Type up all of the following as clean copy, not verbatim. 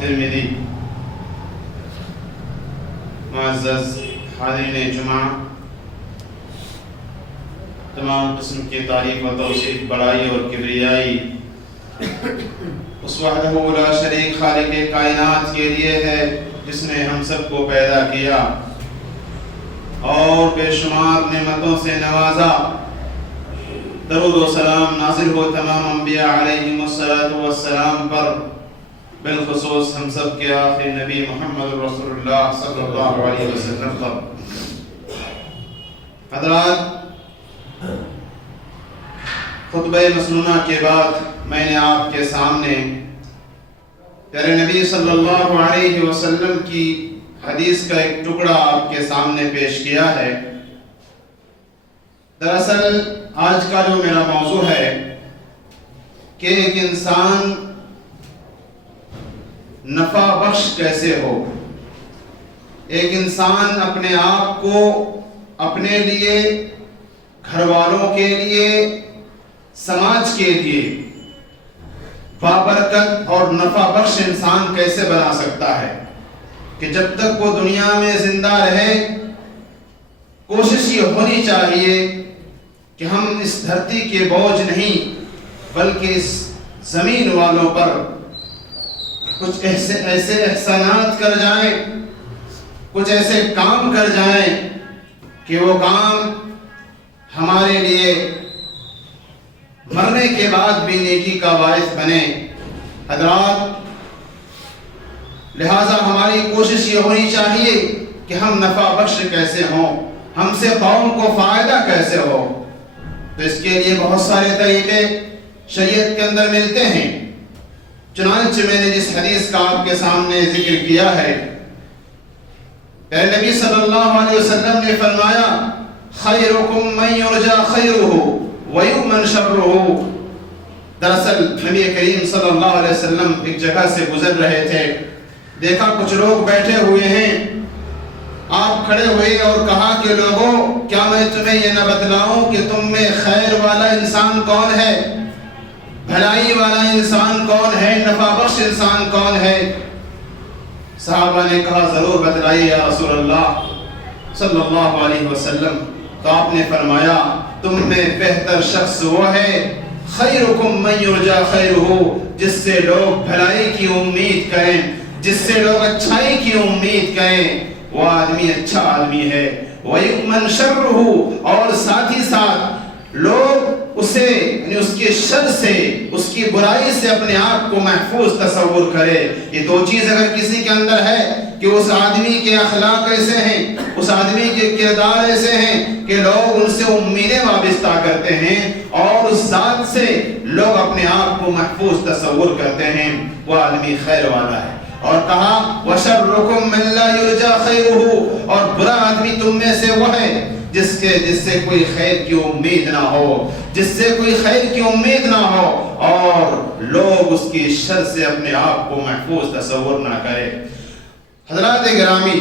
ترمذی۔ معزز حاضرین جمعہ، تمام قسم کی تعریف و توصیف، بڑائی اور کبریائی اس وحدہ لا شریک خالق کائنات کے لیے ہے جس نے ہم سب کو پیدا کیا اور بے شمار نعمتوں سے نوازا۔ درود و سلام نازل ہو تمام انبیاء علیہم السلام پر، بالخصوص ہم سب کے آخری نبی محمد رسول اللہ صلی اللہ علیہ وسلم پر۔ حضرات، خطبہ مسنونہ کے بعد میں نے آپ کے سامنے پیارے نبی صلی اللہ علیہ وسلم کی حدیث کا ایک ٹکڑا آپ کے سامنے پیش کیا ہے۔ دراصل آج کا جو میرا موضوع ہے کہ ایک انسان نفع بخش کیسے ہو، ایک انسان اپنے آپ کو اپنے لیے، گھر والوں کے لیے، سماج کے لیے بابرکت اور نفع بخش انسان کیسے بنا سکتا ہے کہ جب تک وہ دنیا میں زندہ رہے کوشش یہ ہونی چاہیے کہ ہم اس دھرتی کے بوجھ نہیں بلکہ اس زمین والوں پر کچھ ایسے احسانات کر جائیں، کچھ ایسے کام کر جائیں کہ وہ کام ہمارے لیے مرنے کے بعد بھی نیکی کا باعث بنے۔ حضرات، لہذا ہماری کوشش یہ ہونی چاہیے کہ ہم نفع بخش کیسے ہوں، ہم سے قوم کو فائدہ کیسے ہو۔ تو اس کے لیے بہت سارے طریقے شریعت کے اندر ملتے ہیں۔ چنانچہ میں نے جس حدیث کا آپ کے سامنے ذکر کیا ہے، نبی صلی اللہ علیہ وسلم نے فرمایا خیرکم من یرجا خیرہ ویؤمن شرہ۔ دراصل نبی کریم صلی اللہ علیہ وسلم ایک جگہ سے گزر رہے تھے، دیکھا کچھ لوگ بیٹھے ہوئے ہیں، آپ کھڑے ہوئے اور کہا کہ لوگوں، کیا میں تمہیں یہ نہ بتلاؤں کہ تم میں خیر والا انسان کون ہے، بھلائی والا انسان کون ہے، نفع بخش انسان کون ہے؟ صحابہ نے کہا ضرور بتلائیے یا رسول اللہ صلی اللہ علیہ وسلم۔ تو آپ نے فرمایا تم میں بہتر شخص وہ ہے خیرکم من یرجا خیرہ، جس سے لوگ بھلائی کی امید کریں، جس سے لوگ اچھائی کی امید کریں، وہ آدمی اچھا آدمی ہے۔ وَيُؤْمَنْ شَرُّهُ، اور ساتھ ہی ساتھ لوگ اسے یعنی اس کے شر سے، اس کی برائی سے اپنے آپ کو محفوظ تصور کرے۔ یہ دو چیز اگر کسی کے اندر ہے کہ اس آدمی کے اخلاق ایسے ہیں، اس آدمی کے کردار ایسے ہیں کہ لوگ ان سے امیدیں وابستہ کرتے ہیں اور اس ذات سے لوگ اپنے آپ کو محفوظ تصور کرتے ہیں، وہ آدمی خیر والا ہے۔ اور کہا وَشَرُّكُمْ مَنْ لَا يُرْجَى خَيْرُهُ، اور برا آدمی تم میں سے وہ ہے جس سے کوئی خیر کی امید نہ ہو، جس سے کوئی خیر کی امید نہ ہو اور لوگ اس کی شر سے اپنے آپ کو محفوظ تصور نہ کرے۔ حضرات گرامی،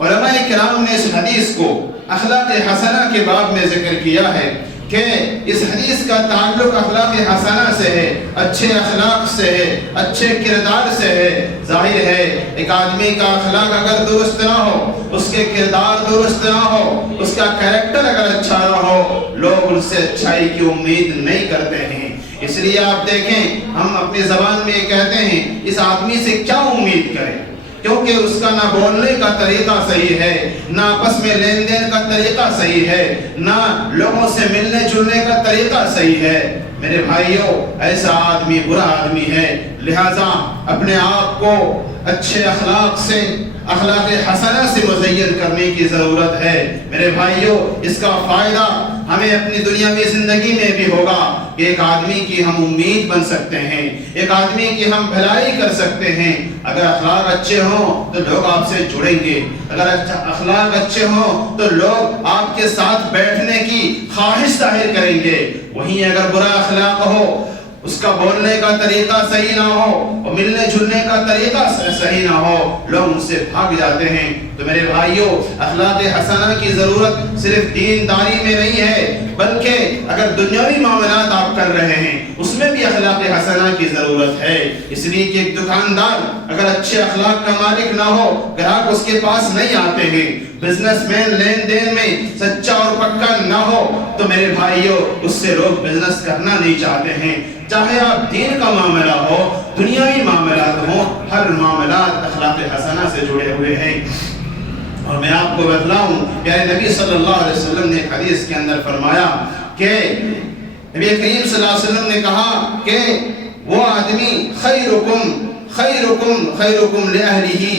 علماء کرام نے اس حدیث کو اخلاق حسنہ کے باب میں ذکر کیا ہے کہ اس حدیث کا تعلق اخلاق حسنہ سے ہے، اچھے اخلاق سے ہے، اچھے کردار سے ہے۔ ظاہر ہے ایک آدمی کا اخلاق اگر درست نہ ہو، اس کے کردار درست نہ ہو، اس کا کریکٹر اگر اچھا نہ ہو، لوگ ان سے اچھائی کی امید نہیں کرتے ہیں۔ اس لیے آپ دیکھیں ہم اپنی زبان میں یہ کہتے ہیں اس آدمی سے کیا امید کریں، کیونکہ اس کا نہ بولنے کا طریقہ صحیح ہے، نہ آپس میں لین دین کا طریقہ صحیح ہے، نہ لوگوں سے ملنے جلنے کا طریقہ صحیح ہے۔ میرے بھائیوں، ایسا آدمی برا آدمی ہے، لہذا اپنے آپ کو اچھے اخلاق سے، اخلاق حسنہ سے مزین کرنے کی ضرورت ہے۔ میرے بھائیوں، اس کا فائدہ ہمیں اپنی دنیاوی زندگی میں بھی ہوگا کہ ایک آدمی کی ہم امید بن سکتے ہیں، ایک آدمی کی ہم بھلائی کر سکتے ہیں۔ اگر اخلاق اچھے ہوں تو لوگ آپ سے جڑیں گے، اگر اخلاق اچھے ہوں تو لوگ آپ کے ساتھ بیٹھنے کی خواہش ظاہر کریں گے۔ وہیں اگر برا اخلاق ہو، اس کا بولنے کا طریقہ صحیح نہ ہو اور ملنے جلنے کا طریقہ صحیح نہ ہو، لوگ اس سے بھاگ جاتے ہیں۔ تو میرے بھائیوں، اخلاق حسنہ کی ضرورت صرف دینداری میں نہیں ہے، بلکہ اگر دنیاوی معاملات آپ کر رہے ہیں اس میں بھی اخلاق حسنہ کی ضرورت ہے۔ اس لیے کہ ایک دکاندار اگر اچھے اخلاق کا مالک نہ ہو، گراہک اس کے پاس نہیں آتے ہیں۔ بزنس مین لین دین میں سچا اور پکا نہ ہو تو میرے بھائیوں اس سے لوگ بزنس کرنا نہیں چاہتے ہیں۔ چاہے آپ دین کا معاملہ ہو، دنیاوی معاملات ہوں، ہر معاملات اخلاق حسنہ سے جڑے ہوئے ہیں۔ اور میں آپ کو بتلاؤں، پیارے نبی صلی اللہ علیہ وسلم نے حدیث کے اندر فرمایا کہ نبی کریم صلی اللہ علیہ وسلم نے کہا کہ وہ آدمی خیرکم لأہلہ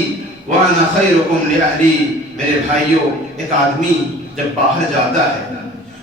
وانا خیرکم لأہلی۔ میرے بھائیوں، ایک آدمی جب باہر جاتا ہے،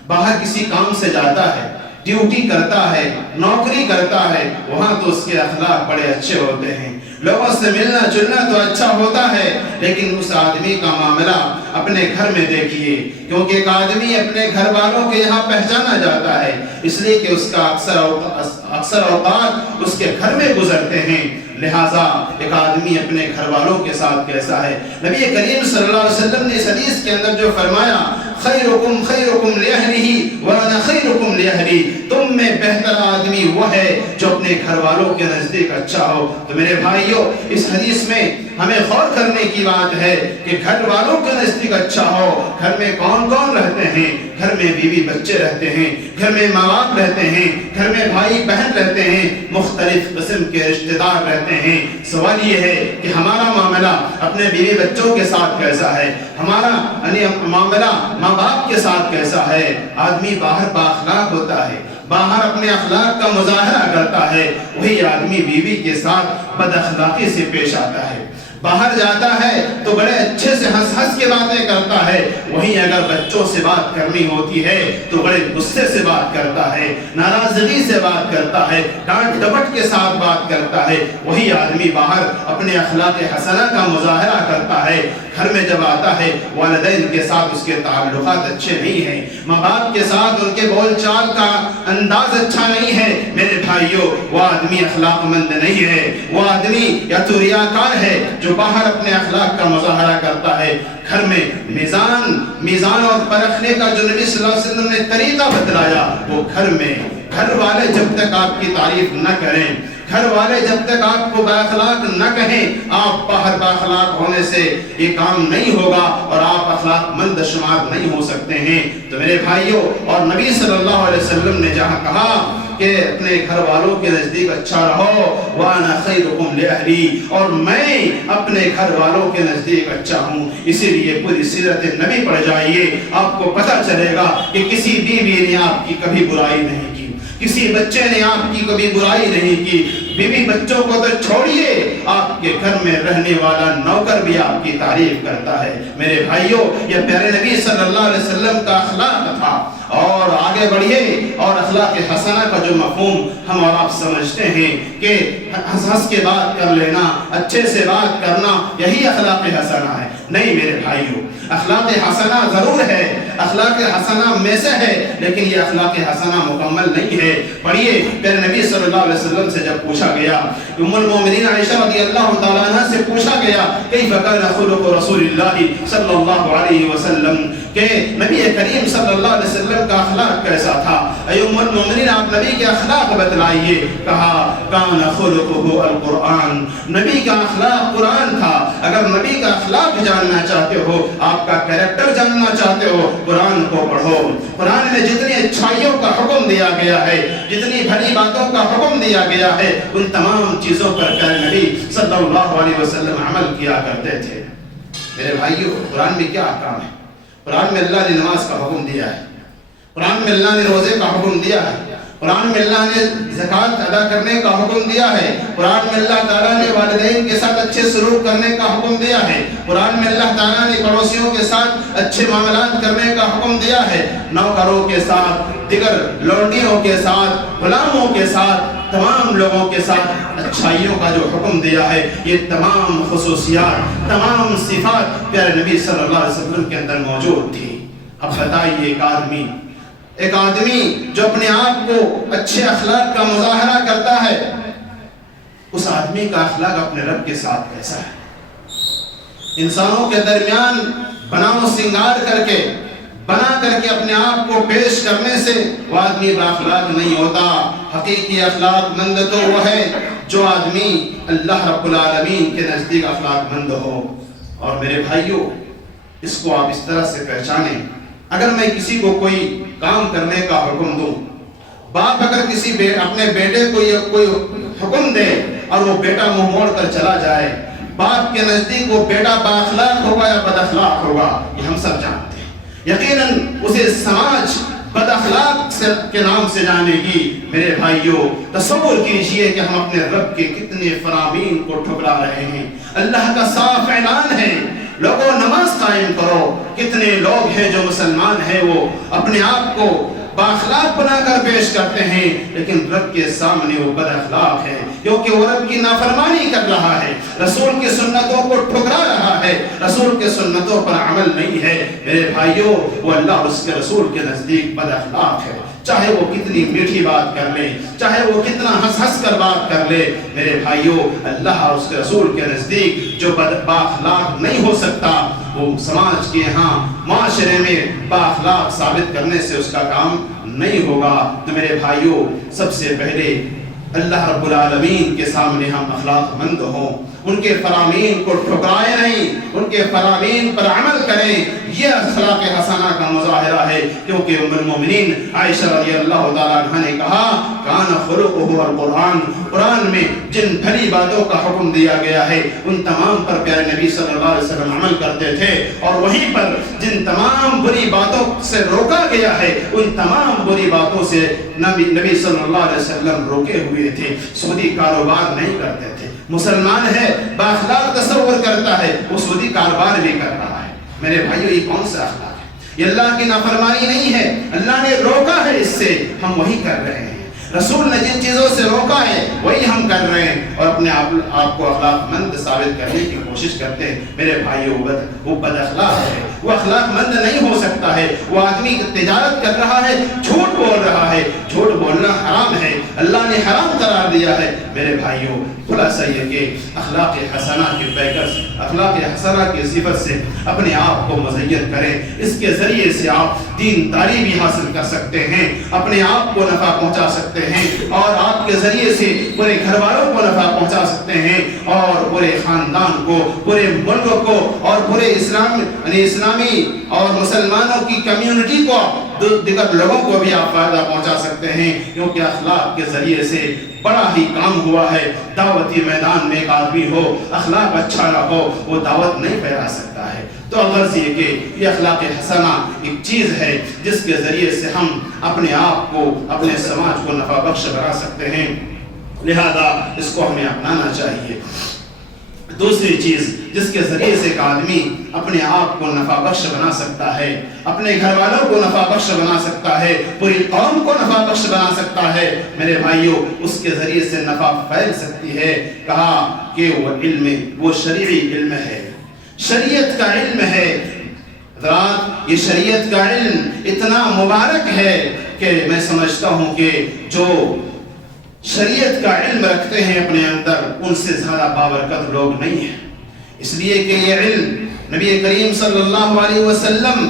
باہر کسی کام سے جاتا ہے، ڈیوٹی کرتا ہے، نوکری کرتا ہے، وہاں تو اس کے اخلاق بڑے اچھے ہوتے ہیں، لوگوں سے ملنا جلنا تو اچھا ہوتا ہے، لیکن اس آدمی کا معاملہ اپنے گھر میں دیکھیے، کیونکہ ایک آدمی اپنے گھر والوں کے یہاں پہچانا جاتا ہے، اس لیے کہ اس کا اکثر اوقات اس کے گھر میں گزرتے ہیں۔ لہٰذا ایک آدمی اپنے گھر والوں کے ساتھ کیسا ہے؟ نبی کریم صلی اللہ علیہ وسلم نے اس حدیث کے اندر جو فرمایا، خیرکم لأہلہ وانا خیرکم لأہلی، تم میں بہتر آدمی وہ ہے جو اپنے گھر والوں کے نزدیک اچھا ہو۔ تو میرے بھائیوں، اس حدیث میں ہمیں غور کرنے کی بات ہے کہ گھر والوں کے نزدیک اچھا ہو۔ گھر میں کون کون رہتے ہیں؟ گھر میں بیوی بچے رہتے ہیں، گھر میں ماں باپ رہتے ہیں، گھر میں بھائی بہن رہتے ہیں، مختلف قسم کے رشتہ دار رہتے ہیں۔ سوال یہ ہے کہ ہمارا معاملہ اپنے بیوی بچوں کے ساتھ کیسا ہے؟ ہمارا معاملہ ماں باپ کے ساتھ کیسا ہے؟ آدمی باہر بااخلاق ہوتا ہے، باہر اپنے اخلاق کا مظاہرہ کرتا ہے، وہی آدمی بیوی کے ساتھ بد اخلاقی سے پیش آتا ہے۔ باہر جاتا ہے تو بڑے اچھے سے ہنس ہنس کے باتیں کرتا ہے، وہیں اگر بچوں سے بات کرنی ہوتی ہے تو بڑے غصے سے بات کرتا ہے، ناراضگی سے بات کرتا ہے، ڈانٹ ڈپٹ کے ساتھ بات کرتا ہے۔ وہی آدمی باہر اپنے اخلاق حسنہ کا مظاہرہ کرتا ہے، گھر میں جب آتا ہے والدین کے ساتھ اس کے تعلقات اچھے نہیں ہیں، ماں باپ کے ساتھ ان کے بول چال کا انداز اچھا نہیں ہے، میرے بھائیوں وہ آدمی اخلاق مند نہیں ہے، وہ آدمی یا تو ریاکار ہے جو باہر اپنے اخلاق کا مظاہرہ کرتا ہے۔ گھر میں میزان اور پرکھنے کا جو نبی صلی اللہ علیہ وسلم نے طریقہ بتلایا، وہ گھر والے جب تک آپ کی تعریف نہ کریں، گھر والے جب تک آپ کو بااخلاق نہ کہیں، آپ باہر بااخلاق ہونے سے یہ کام نہیں ہوگا اور آپ اخلاق مند شمار نہیں ہو سکتے ہیں۔ تو میرے بھائیوں، اور نبی صلی اللہ علیہ وسلم نے جہاں کہا کہ اپنے گھر والوں کے نزدیک اچھا رہو، وانا خیرکم لأہلی، اور میں اپنے گھر والوں کے نزدیک اچھا ہوں، اسی لیے پوری سیرت نبی پڑھ جائیے، آپ کو پتہ چلے گا کہ کسی بیوی نے آپ کی کبھی برائی نہیں کی، کسی بچے نے آپ کی کبھی برائی نہیں کی، بیوی بچوں کو تو چھوڑیے، آپ کے گھر میں رہنے والا نوکر بھی آپ کی تعریف کرتا ہے۔ میرے بھائیوں، یہ پیارے نبی صلی اللہ علیہ وسلم کا اخلاق تھا۔ اور آگے بڑھیے، اور اخلاق حسنہ کا جو مفہوم ہم اور آپ سمجھتے ہیں کہ ہنس ہنس کے بات کر لینا، اچھے سے بات کرنا، یہی اخلاق حسنہ ہے۔ نہیں میرے بھائیوں، اخلاق حسنہ ضرور ہے، اخلاق حسنہ میں سے ہے، لیکن یہ اخلاق حسنہ مکمل نہیں ہے۔ پڑھیے، پھر نبی صلی اللہ علیہ وسلم سے جب پوچھا گیا، ام المومنین عائشہ رضی اللہ تعالیٰ عنہ سے پوچھا گیا، کیف کان خلق رسول اللہ صلی اللہ علیہ وسلم، کہ نبی کریم صلی اللہ علیہ وسلم کا اخلاق کیسا تھا؟ اے ام المومنین، آپ نبی کے اخلاق بتلائیے۔ کہا کان خلقہ القرآن، نبی کا اخلاق قرآن تھا۔ اگر نبی کا اخلاق جاننا چاہتے ہو، آپ کا کریکٹر جاننا چاہتے ہو، قرآن کو پڑھو۔ قرآن میں جتنی اچھائیوں کا حکم دیا گیا ہے، جتنی بھلی باتوں کا حکم دیا گیا ہے، ان تمام چیزوں پر پیارے نبی صلی اللہ علیہ وسلم عمل کیا کرتے تھے۔ میرے بھائیوں، قرآن میں کیا احکام ہے؟ قرآن میں اللہ نے نماز کا حکم دیا ہے، قرآن میں اللہ نے روزے کا حکم دیا ہے، قرآن میں اللہ نے زکوٰۃ ادا کرنے کا حکم دیا ہے، قرآن میں اللہ تعالیٰ نے والدین کے ساتھ اچھے سلوک کرنے کا حکم دیا ہے، قرآن میں اللہ تعالیٰ نے پڑوسیوں کے ساتھ اچھے معاملات کرنے کا حکم دیا ہے، نوکروں کے ساتھ، دیگر لونڈیوں کے ساتھ، غلاموں کے ساتھ، تمام لوگوں کے ساتھ اچھائیوں کا جو حکم دیا ہے، یہ تمام خصوصیات، تمام صفات پیارے نبی صلی اللہ علیہ وسلم کے اندر موجود تھی۔ اب بتائیے، ایک آدمی ایک آدمی جو اپنے آپ کو اچھے اخلاق کا مظاہرہ کرتا ہے، اس آدمی کا اخلاق اپنے رب کے ساتھ کیسا ہے؟ انسانوں کے درمیان بناؤ سنگار کر کے اپنے آپ کو پیش کرنے سے وہ آدمی با اخلاق نہیں ہوتا۔ حقیقی اخلاق مند تو وہ ہے جو آدمی اللہ رب العالمین کے نزدیک اخلاق مند ہو۔ اور میرے بھائیوں، اس کو آپ اس طرح سے پہچانیں، اگر میں کسی کو کوئی کام کرنے کا حکم دوں، باپ اگر اپنے بیٹے کو کوئی حکم دے اور وہ بیٹا منہ موڑ کر چلا جائے، باپ کے نزدیک وہ بیٹا با اخلاق ہوگا یا بد اخلاق ہوگا، یہ ہم سب جانتے ہیں۔ یقیناً اسے سماج بد اخلاق کے نام سے جانے گی۔ میرے بھائیوں، تصور کیجئے کہ ہم اپنے رب کے کتنے فرامین کو ٹھکرا رہے ہیں۔ اللہ کا صاف اعلان ہے، لوگوں نماز قائم کرو۔ کتنے لوگ ہیں جو مسلمان ہیں، وہ اپنے آپ کو بااخلاق بنا کر پیش کرتے ہیں، لیکن رب کے سامنے وہ بد اخلاق ہے، کیونکہ وہ رب کی نافرمانی کر رہا ہے، رسول کی سنتوں کو ٹھکرا رہا ہے، رسول کے سنتوں پر عمل نہیں ہے۔ میرے بھائیوں، وہ اللہ اور اس کے رسول کے نزدیک بد اخلاق ہے، چاہے وہ کتنی میٹھی بات کر لے، چاہے وہ کتنا ہنس ہنس کر بات کر لے۔ میرے بھائیوں، اللہ اور اس کے رسول کے نزدیک جو بااخلاق نہیں ہو سکتا، وہ سماج کے ہاں معاشرے میں بااخلاق ثابت کرنے سے اس کا کام نہیں ہوگا۔ تو میرے بھائیوں، سب سے پہلے اللہ رب العالمین کے سامنے ہم اخلاق مند ہوں، ان کے فرامین کو ٹھکرائے نہیں، ان کے فرامین پر عمل کریں۔ یہ اخلاق حسنہ کا مظاہرہ ہے، کیونکہ ام المومنین عائشہ رضی اللہ تعالیٰ عنہ نے کہا، کان خلقہ القرآن، قرآن میں جن بھلی باتوں کا حکم دیا گیا ہے ان تمام پر پیارے نبی صلی اللہ علیہ وسلم عمل کرتے تھے، اور وہیں پر جن تمام بری باتوں سے روکا گیا ہے ان تمام بری باتوں سے نبی صلی اللہ علیہ وسلم روکے ہوئے تھے۔ سودی کاروبار نہیں کرتے تھے۔ مسلمان ہے، بااخلاق تصور کرتا ہے، وہ سودی کاروبار بھی کر رہا ہے۔ میرے بھائیو، یہ کون سا اخلاق ہے؟ یہ اللہ کی نافرمانی نہیں ہے، اللہ نے روکا ہے، اس سے ہم وہی کر رہے ہیں۔ رسول نے جن چیزوں سے روکا ہے وہی ہم کر رہے ہیں، اور اپنے آپ کو اخلاق مند ثابت کرنے کی کوشش کرتے ہیں۔ میرے بھائیو، وہ بد اخلاق ہے، وہ اخلاق مند نہیں ہو سکتا ہے۔ وہ آدمی تجارت کر رہا ہے، جھوٹ بول رہا ہے، جھوٹ بولنا حرام ہے، اللہ نے حرام قرار دیا ہے۔ میرے بھائیو، خلاصہ یہ کہ اخلاق حسنہ کے پیکرز، اخلاق حسنہ کی صفت سے اپنے آپ کو مزین کریں۔ اس کے ذریعے سے آپ دین داری بھی حاصل کر سکتے ہیں، اپنے آپ کو نفع پہنچا سکتے ہیں، اور آپ کے ذریعے سے پورے گھر والوں کو نفع پہنچا سکتے ہیں، اور پورے خاندان کو، پورے ملک کو، اور پورے اسلامی اور مسلمانوں کی کمیونٹی کو، دیگر لوگوں کو بھی آپ فائدہ پہنچا سکتے ہیں، کیونکہ اخلاق کے ذریعے سے بڑا ہی کام ہوا ہے۔ دعوتی میدان میں ایک آدمی ہو، اخلاق اچھا نہ ہو، وہ دعوت نہیں پھیلا سکتا ہے۔ تو غرض یہ کہ یہ اخلاق حسنہ ایک چیز ہے جس کے ذریعے سے ہم اپنے آپ کو، اپنے سماج کو نفع بخش بنا سکتے ہیں، لہذا اس کو ہمیں اپنانا چاہیے۔ دوسری چیز جس کے ذریعے سے ایک آدمی اپنے آپ کو نفع بخش بنا سکتا ہے، اپنے گھر والوں کو نفع بخش بنا سکتا ہے، پوری قوم کو نفع بخش بنا سکتا ہے، میرے بھائیوں، اس کے ذریعے سے نفع پھیل سکتی ہے۔ کہا کہ وہ علم، وہ شرعی علم ہے، شریعت کا علم ہے۔ حضرات، یہ شریعت کا علم اتنا مبارک ہے کہ میں سمجھتا ہوں کہ جو شریعت کا علم رکھتے ہیں اپنے اندر، ان سے زیادہ بابرکت لوگ نہیں ہیں، اس لیے کہ یہ علم نبی کریم صلی اللہ علیہ وسلم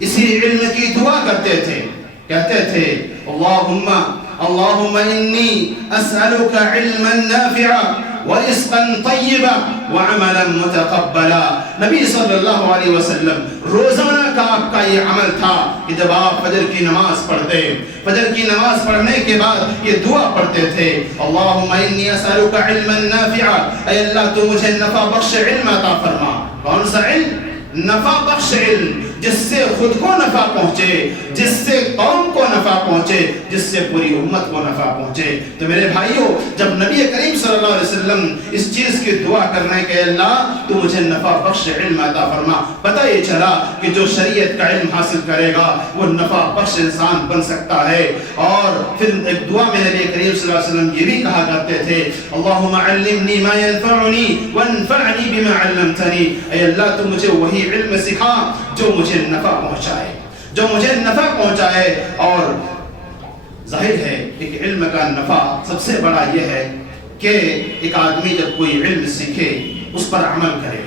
اسی علم کی دعا کرتے تھے، کہتے تھے اللہم انی اسألک علما نافعا ورزقا طیبا وعملا متقبلا۔ نبی صلی اللہ علیہ وسلم روزانہ کا آپ کا یہ عمل تھا کہ جب آپ فجر کی نماز پڑھتے، فجر کی نماز پڑھنے کے بعد یہ دعا پڑھتے تھے، اللہم انی اسألک علما نافعا، اے اللہ تو مجھے نفع بخش علم عطا فرما۔ کون سا علم؟ نفع بخش علم، جس سے خود کو نفع پہنچے، جس سے قوم کو نفع پہنچے، جس سے پوری امت کو نفع پہنچے۔ تو میرے بھائیوں، جب نبی کریم صلی اللہ علیہ وسلم اس چیز کی دعا کرنے کہ اللہ تو مجھے نفع بخش علم عطا فرما، پتہ یہ چلا کہ جو شریعت کا علم حاصل کرے گا وہ نفع بخش انسان بن سکتا ہے۔ اور پھر ایک دعا میں نبی کریم صلی اللہ علیہ وسلم یہ بھی کہا کرتے تھے، اللہم علمنی ما ینفعنی وانفعنی بما علمتنی، اے اللہ تو مجھے وہی علم سکھا جو مجھے نفع پہنچائے، جو مجھے نفع پہنچائے. اور ظاہر ہے ایک علم کا نفع سب سے بڑا یہ ہے کہ ایک آدمی جب کوئی علم سیکھے اس پر عمل کرے.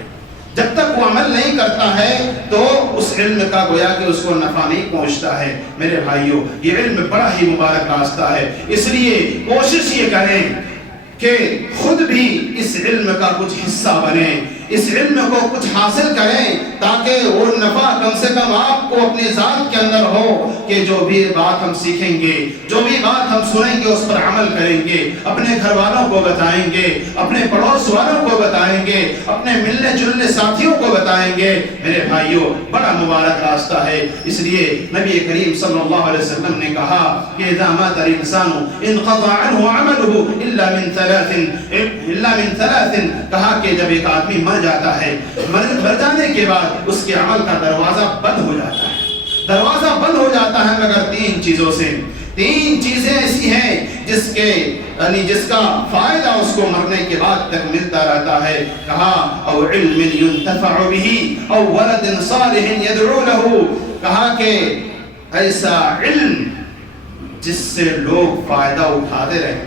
جب تک وہ عمل نہیں کرتا ہے تو اس علم کا گویا کہ اس کو نفع نہیں پہنچتا ہے. میرے بھائیوں یہ علم بڑا ہی مبارک راستہ ہے. اس لیے کوشش یہ کریں کہ خود بھی اس علم کا کچھ حصہ بنیں, اس علم کو کچھ حاصل کریں تاکہ وہ نفع کم سے کم آپ کو اپنی ذات کے اندر ہو کہ جو بھی بات ہم سیکھیں گے, جو بھی بات ہم سنیں گے اس پر عمل کریں گے, اپنے گھر والوں کو بتائیں گے, اپنے پڑوس والوں کو بتائیں گے, اپنے ملنے جلنے ساتھیوں کو بتائیں گے. میرے بھائیوں بڑا مبارک راستہ ہے. اس لیے نبی کریم صلی اللہ علیہ وسلم نے کہا کہ اذا مات الانسان انقطع عنه عمله الا من ثلاث, کہا کہ جب ایک آدمی مر جاتا ہے, مر جانے کے بعد اس کے عمل کا دروازہ بند ہو جاتا ہے. دروازہ بند ہو جاتا ہے مگر تین چیزوں سے. تین چیزیں ایسی ہیں جس کا فائدہ اس کو مرنے کے بعد تک ملتا رہتا ہے. کہا او علم ينتفع به او ولد صالح يدعو له, کہا کہ ایسا علم جس سے لوگ فائدہ اٹھاتے رہے.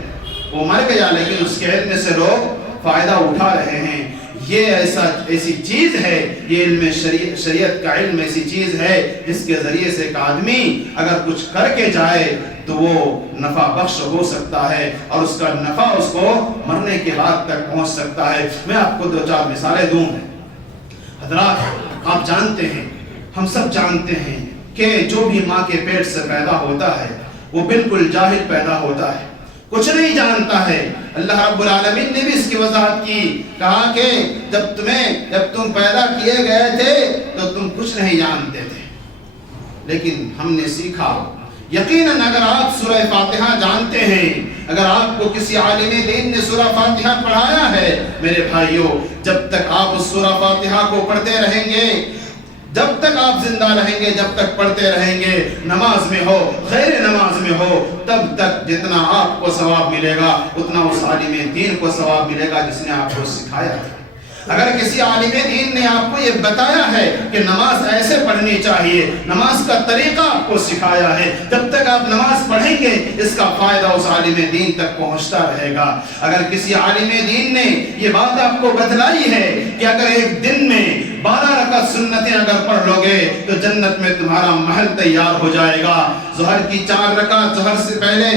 وہ مر گیا لیکن اس کے علم سے لوگ فائدہ اٹھا رہے ہیں. یہ ایسی چیز ہے, یہ علم شریعت کا علم ایسی چیز ہے جس کے ذریعے سے ایک آدمی اگر کچھ کر کے جائے تو وہ نفع بخش ہو سکتا ہے اور اس کا نفع اس کو مرنے کے بعد تک پہنچ سکتا ہے. میں آپ کو 2-4 مثالیں دوں. حضرات آپ جانتے ہیں, ہم سب جانتے ہیں کہ جو بھی ماں کے پیٹ سے پیدا ہوتا ہے وہ بالکل جاہل پیدا ہوتا ہے, کچھ نہیں جانتا ہے. اللہ رب العالمین نے بھی اس کی وضاحت کی, کہا کہ جب تم پیدا کیے گئے تھے تو تم کچھ نہیں جانتے تھے, لیکن ہم نے سیکھا. یقیناً اگر آپ سورہ فاتحہ جانتے ہیں, اگر آپ کو کسی عالم دین نے سورہ فاتحہ پڑھایا ہے, میرے بھائیوں جب تک آپ اس سورہ فاتحہ کو پڑھتے رہیں گے, جب تک آپ زندہ رہیں گے, جب تک پڑھتے رہیں گے, نماز میں ہو غیر نماز میں ہو, تب تک جتنا آپ کو ثواب ملے گا اتنا اس عالم دین کو ثواب ملے گا جس نے آپ کو سکھایا ہے. اگر کسی عالم دین نے آپ کو یہ بتایا ہے کہ نماز ایسے پڑھنی چاہیے, نماز کا طریقہ آپ کو سکھایا ہے, جب تک آپ نماز پڑھیں گے اس کا فائدہ اس عالم دین تک پہنچتا رہے گا. اگر کسی عالم دین نے یہ بات آپ کو بتلائی ہے کہ اگر ایک دن میں 12 رکعت سنتیں اگر پڑھ لو گے تو جنت میں تمہارا محل تیار ہو جائے گا. ظہر کی 4 رکعت, ظہر سے پہلے,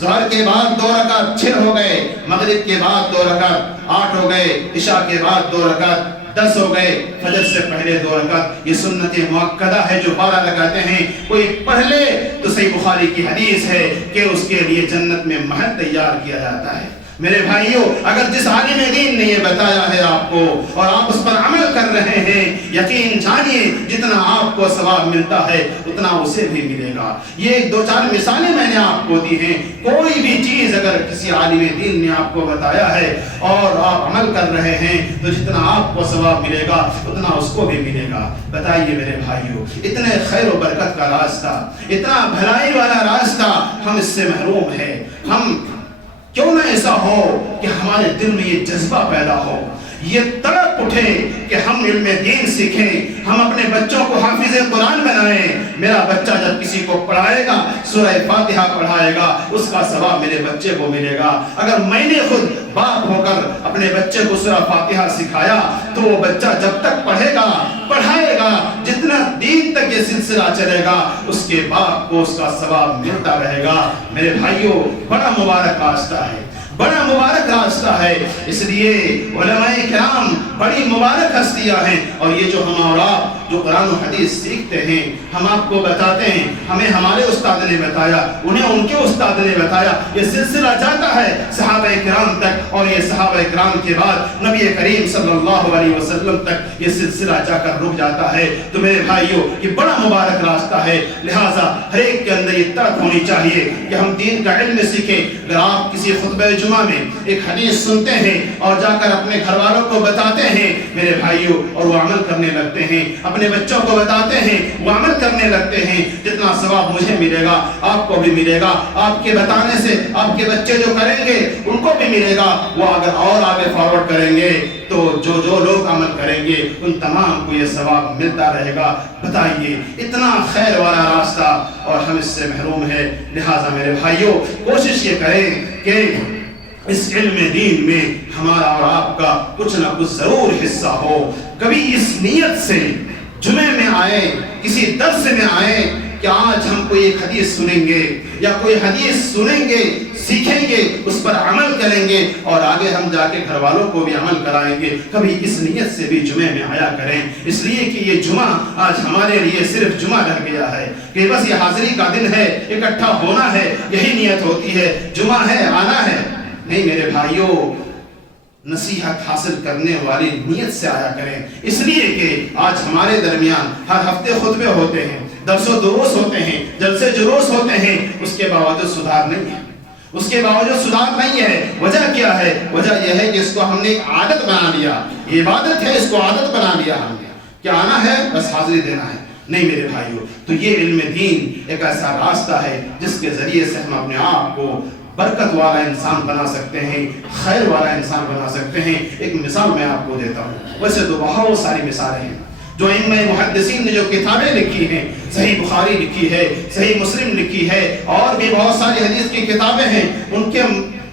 ظہر کے بعد 2 رکعت 6 ہو گئے, مغرب کے بعد 2 رکعت 8 ہو گئے, عشاء کے بعد 2 رکعت 10 ہو گئے, فجر سے پہلے 2 رکعت. یہ سنت مؤکدہ ہے جو 12 رکعتیں ہیں. کوئی پڑھ لے تو صحیح بخاری کی حدیث ہے کہ اس کے لیے جنت میں محل تیار کیا جاتا ہے. میرے بھائیوں اگر جس عالم دین نے یہ بتایا ہے آپ کو اور آپ اس پر عمل کر رہے ہیں, یقین جانیے جتنا آپ کو ثواب ملتا ہے اتنا اسے بھی ملے گا. یہ 2-4 مثالیں میں نے آپ کو دی ہیں. کوئی بھی چیز اگر کسی عالم دین نے آپ کو بتایا ہے اور آپ عمل کر رہے ہیں تو جتنا آپ کو ثواب ملے گا اتنا اس کو بھی ملے گا. بتائیے میرے بھائیوں, اتنے خیر و برکت کا راستہ, اتنا بھلائی والا راستہ, ہم اس سے محروم ہیں. ہم کیوں نہ ایسا ہو کہ ہمارے دل میں یہ جذبہ پیدا ہو, یہ تڑپ اٹھے کہ ہم علم دین سیکھیں, ہم اپنے بچوں کو حافظ قرآن بنائیں. میرا بچہ جب کسی کو پڑھائے گا, سورہ فاتحہ پڑھائے گا, اس کا ثواب میرے بچے کو ملے گا. اگر میں نے خود باپ ہو کر اپنے بچے کو سورہ فاتحہ سکھایا تو وہ بچہ جب تک پڑھے گا, پڑھائے گا, جتنا دین تک یہ سلسلہ چلے گا اس کے باپ کو اس کا ثواب ملتا رہے گا. میرے بھائیوں بڑا مبارک راستہ ہے, بڑا مبارک راستہ ہے. اس لیے علماء کرام بڑی مبارک ہستیاں ہیں, اور یہ جو ہم اور آپ جو قرآن و حدیث سیکھتے ہیں, ہم آپ کو بتاتے ہیں, ہمیں ہمارے استاد نے بتایا, انہیں ان کے استاد نے بتایا, یہ سلسلہ جاتا ہے صحابہ کرام تک, اور یہ صحابہ کرام کے بعد نبی کریم صلی اللہ علیہ وسلم تک یہ سلسلہ جا کر رک جاتا ہے. تو میرے بھائیوں یہ بڑا مبارک راستہ ہے. لہٰذا ہر ایک کے اندر یہ طرف ہونی چاہیے کہ ہم دین کا علم سیکھیں. اگر آپ کسی خطبہ جمعہ میں ایک حدیث سنتے ہیں اور جا کر اپنے گھر والوں کو بتاتے ہیں میرے بھائیوں اور وہ عمل کرنے لگتے ہیں، اپنے بچوں کو بتاتے ہیں وہ عمل کرنے لگتے ہیں، جتنا ثواب مجھے ملے گا آپ کو بھی ملے گا، آپ کے بتانے سے آپ کے بچے جو کریں گے ان کو بھی ملے گا، وہ اگر اور آگے فارورڈ کریں گے تو جو لوگ عمل کریں گے ان تمام کو یہ ثواب ملتا رہے گا۔ بتائیے اتنا خیر والا راستہ اور ہم اس سے محروم ہے۔ لہٰذا میرے بھائیوں کوشش یہ کریں کہ اس علم دین میں ہمارا اور آپ کا کچھ نہ کچھ ضرور حصہ ہو۔ کبھی اس نیت سے جمعے میں آئے، کسی درس میں آئے کہ آج ہم کوئی ایک حدیث سنیں گے یا کوئی حدیث سنیں گے، سیکھیں گے، اس پر عمل کریں گے اور آگے ہم جا کے گھر والوں کو بھی عمل کرائیں گے۔ کبھی اس نیت سے بھی جمعے میں آیا کریں، اس لیے کہ یہ جمعہ آج ہمارے لیے صرف جمعہ رہ گیا ہے کہ بس یہ حاضری کا دن ہے، اکٹھا ہونا ہے، یہی نیت ہوتی ہے، جمعہ ہے، آنا ہے۔ نہیں میرے بھائیوں، نصیحت حاصل کرنے والی نیت سے آیا کریں، اس لیے کہ آج ہمارے درمیان ہر ہفتے خطبے ہوتے ہیں، درس و دروس ہوتے ہیں، جلسے جلوس ہوتے ہیں، اس کے باوجود سدھار نہیں ہے، اس کے باوجود سدھار نہیں ہے۔ وجہ کیا ہے؟ وجہ یہ ہے کہ اس کو ہم نے ایک عادت بنا لیا، یہ عبادت ہے، اس کو عادت بنا لیا ہم نے، کیا آنا ہے بس حاضری دینا ہے۔ نہیں میرے بھائیوں، تو یہ علم دین ایک ایسا راستہ ہے جس کے ذریعے سے ہم اپنے آپ کو برکت والا انسان بنا سکتے ہیں، خیر والا انسان بنا سکتے ہیں۔ ایک مثال میں آپ کو دیتا ہوں، ویسے تو بہت ساری مثالیں ہیں جو ائمہ محدثین نے جو کتابیں لکھی ہیں، صحیح بخاری لکھی ہے، صحیح مسلم لکھی ہے، اور بھی بہت ساری حدیث کی کتابیں ہیں، ان کے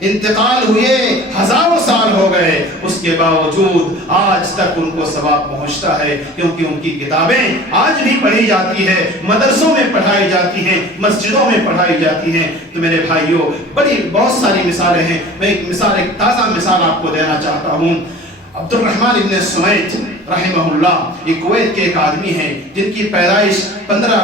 انتقال ہوئے ہزاروں سال ہو گئے، اس کے باوجود آج تک ان کو ثواب پہنچتا ہے، کیونکہ ان کی کتابیں آج بھی پڑھی جاتی ہے، مدرسوں میں پڑھائی جاتی ہیں، مسجدوں میں پڑھائی جاتی ہیں۔ تو میرے بھائیوں بہت ساری مثالیں ہیں، میں ایک تازہ مثال آپ کو دینا چاہتا ہوں۔ عبد الرحمن ابن سمیت رحمہ اللہ یہ کویت کے ایک آدمی ہیں جن کی پیدائش 15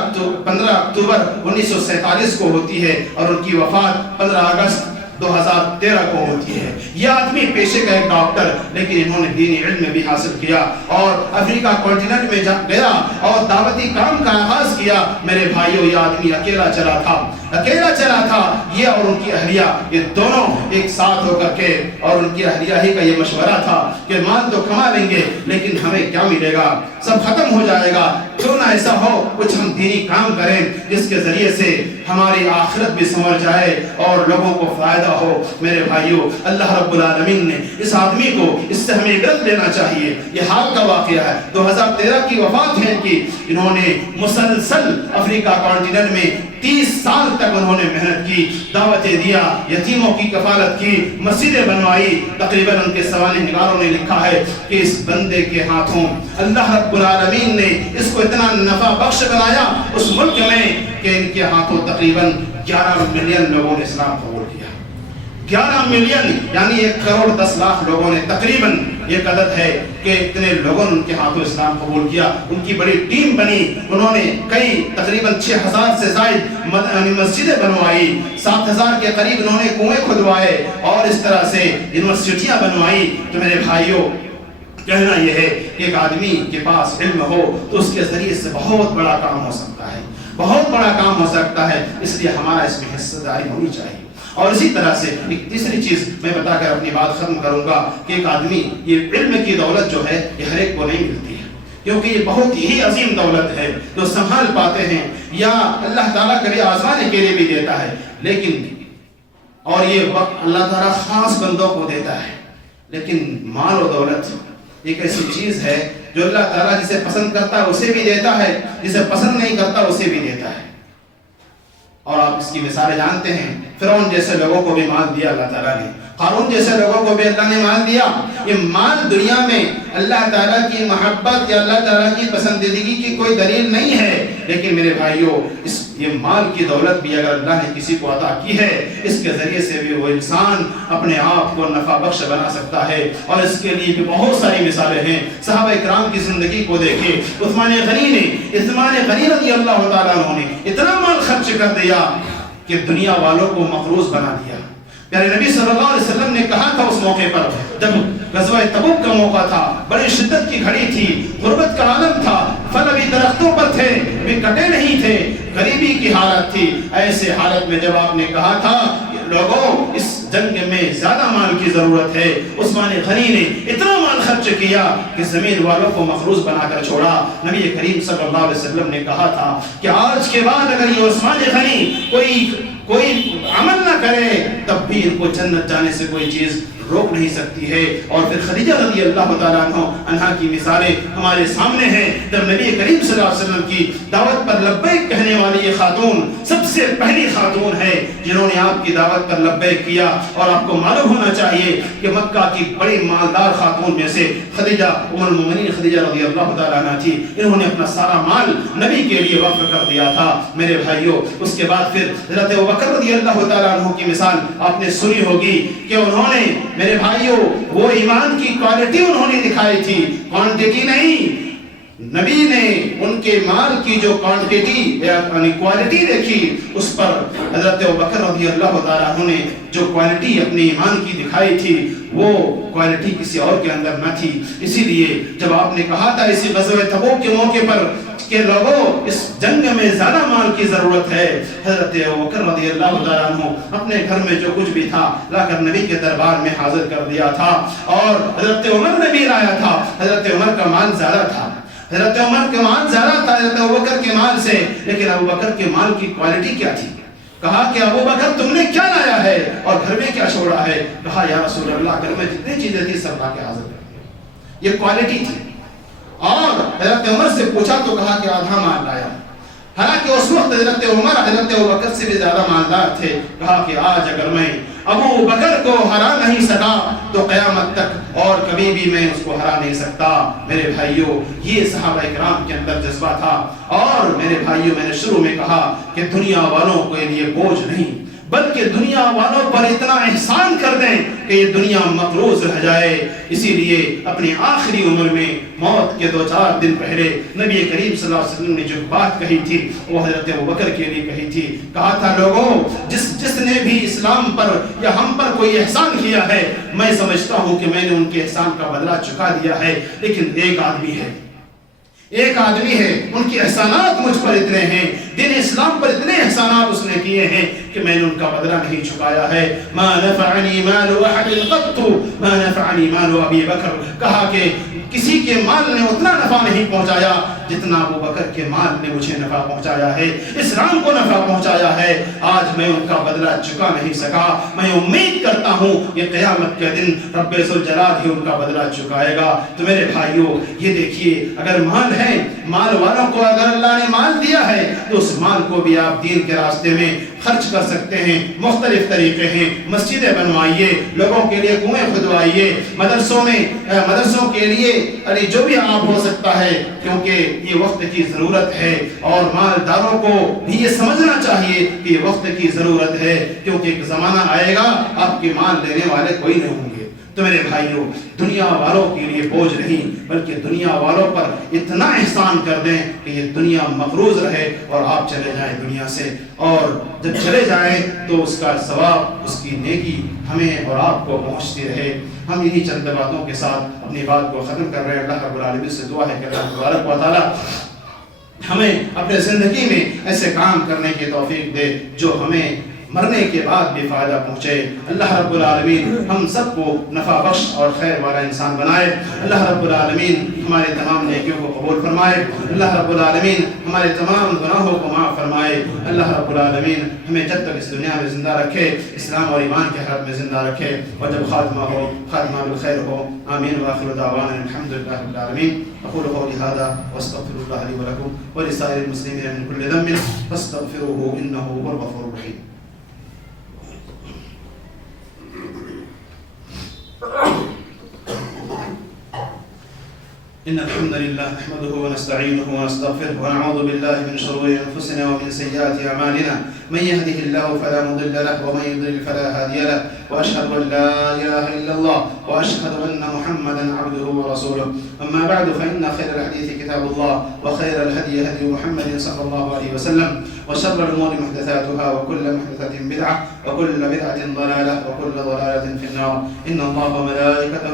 اکتوبر 1947 کو ہوتی ہے اور ان کی وفات 15 اگست 2013 کو ہوتی ہے۔ یہ آدمی پیشے کا ایک ڈاکٹر، لیکن انہوں نے دینی علم بھی حاصل کیا اور افریقہ کانٹیننٹ میں گیا اور دعوتی کام کا آغاز کیا۔ میرے بھائیوں یہ آدمی اکیلا چلا تھا، یہ اور ان کی اہلیہ یہ دونوں ایک ساتھ ہو کر کے، اور ان کی اہلیہ ہی کا یہ مشورہ تھا کہ مال تو کما لیں گے لیکن ہمیں کیا ملے گا، سب ختم ہو جائے گا، کیوں نہ ایسا ہو کچھ ہم دینی کام کریں جس کے ذریعے سے ہماری آخرت بھی سنور جائے اور لوگوں کو فائدہ ہو۔ میرے بھائیوں اللہ رب العالمین نے اس آدمی کو اس سے ہمیں عبرت لینا چاہیے۔ یہ حال کا واقعہ ہے، 2013 کی وفات ہے ان کی۔ انہوں نے مسلسل افریقہ کانٹیننٹ میں 30 سال تک انہوں نے محنت کی، دعوتیں دیا، یتیموں کی کفالت کی، مسجدیں بنوائی۔ تقریباً ان کے سوانح نگاروں نے لکھا ہے کہ اس بندے کے ہاتھوں اللہ رب العالمین نے اس کو اتنا نفع بخش بنایا اس ملک میں کہ ان کے ہاتھوں تقریباً 11 ملین لوگوں نے اسلام قبول کیا۔ 11 ملین یعنی 1 کروڑ 10 لاکھ لوگوں نے تقریباً، یہ عدد ہے کہ اتنے لوگوں نے ان کے ہاتھوں اسلام قبول کیا۔ ان کی بڑی ٹیم بنی، انہوں نے تقریباً 6000 سے زائد مسجدیں بنوائی، 7000 کے قریب انہوں نے کنویں کھدوائے اور اس طرح سے یونیورسٹیاں بنوائی۔ تو میرے بھائیوں کہنا یہ ہے کہ ایک آدمی کے پاس علم ہو تو اس کے ذریعے سے بہت بڑا کام ہو سکتا ہے، بہت بڑا کام ہو سکتا ہے، اس لیے ہمارا اس میں حصہ داری ہونی چاہیے۔ اور اسی طرح سے ایک تیسری چیز میں بتا کر اپنی بات ختم کروں گا کہ ایک آدمی، یہ علم کی دولت جو ہے یہ ہر ایک کو نہیں ملتی ہے، کیونکہ یہ بہت ہی عظیم دولت ہے جو سنبھال پاتے ہیں یا اللہ تعالیٰ کبھی آزمانے کے لیے بھی دیتا ہے، لیکن اور یہ وقت اللہ تعالیٰ خاص بندوں کو دیتا ہے۔ لیکن مال و دولت ایک ایسی چیز ہے جو اللہ تعالیٰ جسے پسند کرتا ہے اسے بھی دیتا ہے، جسے پسند نہیں کرتا اسے بھی دیتا ہے۔ اور آپ اس کی مثالیں جانتے ہیں، فرعون جیسے لوگوں کو بھی مال دیا اللہ تعالیٰ نے، قارون جیسے لوگوں کو بھی اللہ نے مال دیا۔ یہ مال دنیا میں اللہ تعالیٰ کی محبت یا اللہ تعالیٰ کی پسندیدگی کی کوئی دلیل نہیں ہے، لیکن میرے بھائیوں یہ مال کی دولت بھی اگر اللہ نے کسی کو عطا کی ہے، اس کے ذریعے سے بھی وہ انسان اپنے آپ کو نفع بخش بنا سکتا ہے۔ اور اس کے لیے بھی بہت ساری مثالیں ہیں، صحابہ اکرام کی زندگی کو دیکھیں۔ عثمان غنی رضی اللہ تعالیٰ عنہ نے اتنا مال خرچ کر دیا کہ دنیا والوں کو مقروض بنا دیا۔ پیارے نبی صلی اللہ علیہ وسلم نے کہا تھا اس موقع پر جب غزوہ تبوک کا موقع تھا، بڑی شدت کی گھڑی تھی، غربت کا عالم تھا، پھل ابھی درختوں پر تھے، ابھی کٹے نہیں تھے، غریبی کی حالت تھی۔ ایسے حالت میں جب آپ نے کہا تھا لوگوں اس جنگ میں زیادہ مال کی ضرورت ہے، عثمان غنی نے اتنا مال خرچ کیا کہ زمین والوں کو مخروض بنا کر چھوڑا. نبی کریم صلی اللہ علیہ وسلم نے کہا تھا کہ آج کے بعد اگر یہ عثمان غنی کوئی عمل نہ کرے تب بھی ان کو جنت جانے سے کوئی چیز روک نہیں سکتی ہے. اور پھر خدیجہ رضی اللہ تعالیٰ عنہا کی مثالیں ہمارے سامنے ہیں. جب نبی کریم صلی اللہ علیہ وسلم کی دعوت پر لبیک کہنے والی یہ خاتون سب سے پہلی خاتون ہے جنہوں نے آپ کی دعوت پر لبیک کیا. اور آپ کو معلوم ہونا چاہیے کہ مکہ کی بڑی مالدار خاتون میں سے خدیجہ ام المؤمنین خدیجہ رضی اللہ تعالیٰ عنہا تھی. انہوں نے اپنا سارا مال نبی کے لیے وقف کر دیا تھا. میرے بھائیوں اس کے بعد پھر حضرت ابوبکر رضی اللہ تعالیٰ عنہ کی مثال آپ نے سنی ہوگی کہ انہوں نے میرے بھائیوں وہ ایمان کی کوالٹی انہوں نے دکھائی تھی, کوانٹٹی نہیں. نبی نے ان کے مال کی جو کوانٹٹی یعنی کوالٹی دیکھی اس پر حضرت ابوبکر رضی اللہ تعالیٰ عنہ نے جو کوالٹی اپنے ایمان کی دکھائی تھی وہ کوالٹی کسی اور کے اندر نہ تھی. اسی لیے جب آپ نے کہا تھا اسی غزوہ تبوک کے موقع پر کہ لوگوں اس جنگ میں زیادہ مال کی ضرورت ہے, حضرت ابوبکر رضی اللہ تعالیٰ عنہ اپنے گھر میں جو کچھ بھی تھا لا کر نبی کے دربار میں حاضر کر دیا تھا. اور حضرت عمر نے بھی لایا تھا. حضرت عمر کا مال زیادہ تھا, حضرت عمر کا مال زیادہ تھا حضرت ابوبکر کے مال سے, لیکن ابوبکر کے مال کی کوالٹی کیا تھی؟ کہا کہ ابوبکر تم نے کیا لایا ہے اور گھر میں کیا چھوڑا ہے؟ کہا یا رسول اللہ گھر میں جتنی چیزیں تھی سب لا کے حاضر کر دیا. یہ کوالٹی تھی. اور حضرت عمر سے پوچھا تو کہا کہ آدھا مال لایا. حالانکہ اس وقت حضرت عمر حضرت ابوبکر سے بھی زیادہ مالدار تھے. کہا کہ آج اگر میں ابو بکر کو ہرا نہیں سکا تو قیامت تک اور کبھی بھی میں اس کو ہرا نہیں سکتا. میرے بھائیوں یہ صحابہ کرام کے اندر جذبہ تھا. اور میرے بھائیوں میں نے شروع میں کہا کہ دنیا والوں کے لیے بوجھ نہیں بلکہ دنیا والوں پر اتنا احسان کر دیں کہ یہ دنیا مقروض رہ جائے. اسی لیے اپنی آخری عمر میں موت کے 2-4 دن پہلے نبی کریم صلی اللہ علیہ وسلم نے جو بات کہی تھی وہ حضرت ابوبکر کے لیے کہی تھی. کہا تھا لوگوں جس نے بھی اسلام پر یا ہم پر کوئی احسان کیا ہے میں سمجھتا ہوں کہ میں نے ان کے احسان کا بدلہ چکا دیا ہے. لیکن ایک آدمی ہے ان کے احسانات مجھ پر اتنے ہیں, دین اسلام پر اتنے احسانات اس نے کیے ہیں کہ میں نے ان کا بدلہ نہیں چکایا ہے. ما نفعنی مال احد قط ما نفعنی مال ابی بکر. کہا کہ کسی کے مال نے اتنا نفع نہیں پہنچایا جتنا ابو بکر کے مال نے مجھے نفع پہنچایا ہے, اسلام کو نفع پہنچایا ہے. آج میں ان کا بدلہ چکا نہیں سکا. میں امید کرتا ہوں کہ قیامت کے دن رب ذوالجلال ہی ان کا بدلہ چکائے گا. تو میرے بھائیوں یہ دیکھیے اگر مال ہے, مال والوں کو اگر اللہ نے مال دیا ہے تو اس مال کو بھی آپ دین کے راستے میں خرچ کر سکتے ہیں. مختلف طریقے ہیں, مسجدیں بنوائیے, لوگوں کے لیے کنویں کھدوائیے, مدرسوں کے لیے جو بھی آپ ہو سکتا ہے, کیونکہ یہ وقت کی ضرورت ہے. اور مالداروں کو بھی یہ سمجھنا چاہیے کہ یہ وقت کی ضرورت ہے, کیونکہ ایک زمانہ آئے گا آپ کے مال لینے والے کوئی نہیں ہوں گے. تو میرے بھائیوں دنیا والوں کے لیے بوجھ نہیں بلکہ دنیا والوں پر اتنا احسان کر دیں کہ یہ دنیا مقروض رہے اور آپ چلے جائیں دنیا سے. اور جب چلے جائیں تو اس کا ثواب, اس کی نیکی ہمیں اور آپ کو پہنچتی رہے. ہم یہی چند باتوں کے ساتھ اپنی بات کو ختم کر رہے ہیں. اللہ رب العالمین سے دعا ہے کہ اللہ تبارک و تعالی ہمیں اپنے زندگی میں ایسے کام کرنے کی توفیق دے جو ہمیں مرنے کے بعد بھی فائدہ پہنچے. اللہ رب العالمین ہم سب کو نفع بخش اور خیر والا انسان بنائے. اللہ رب العالمین ہمارے تمام نیکیوں کو قبول فرمائے. اللہ رب العالمین ہمارے تمام گناہوں کو معاف فرمائے. اللہ رب العالمین ہمیں جب تک اس دنیا میں زندہ رکھے اسلام اور ایمان کے حالت میں زندہ رکھے, اور جب خاتمہ بالخیر ہو. آمین. وآخر دعوانا الحمد للہ رب العالمین. اقول قولي هذا واستغفر الله لي ولكم ولسائر المسلمين من كل ذنب فاستغفروه انه هو الغفور الرحيم. إن الحمد لله نحمده ونستعينه ونستغفره ونعوذ بالله من شرور أنفسنا ومن سيئات أعمالنا. من يهده الله فلا مضل له ومن يضلل فلا هادي له. وأشهد أن لا إله إلا الله وأشهد أن محمدا عبده ورسوله. أما بعد فإن خير الحديث كتاب الله وخير الهدي هدي محمد صلى الله عليه وسلم وشر الأمور محدثاتها وكل محدثة بدعة وكل بدعة ضلالة وكل ضلالة في النار. إن الله وملائكته